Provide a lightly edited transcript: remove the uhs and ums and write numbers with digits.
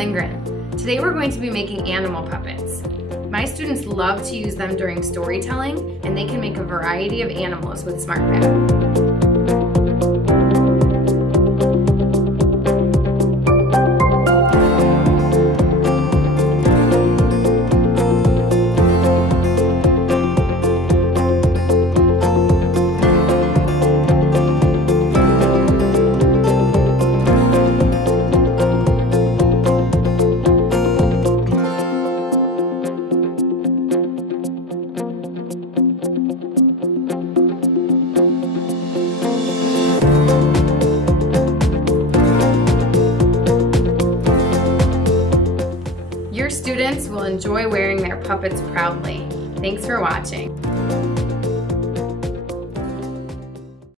Lindgren. Today we're going to be making animal puppets. My students love to use them during storytelling, and they can make a variety of animals with Smart-Fab. Your students will enjoy wearing their puppets proudly. Thanks for watching.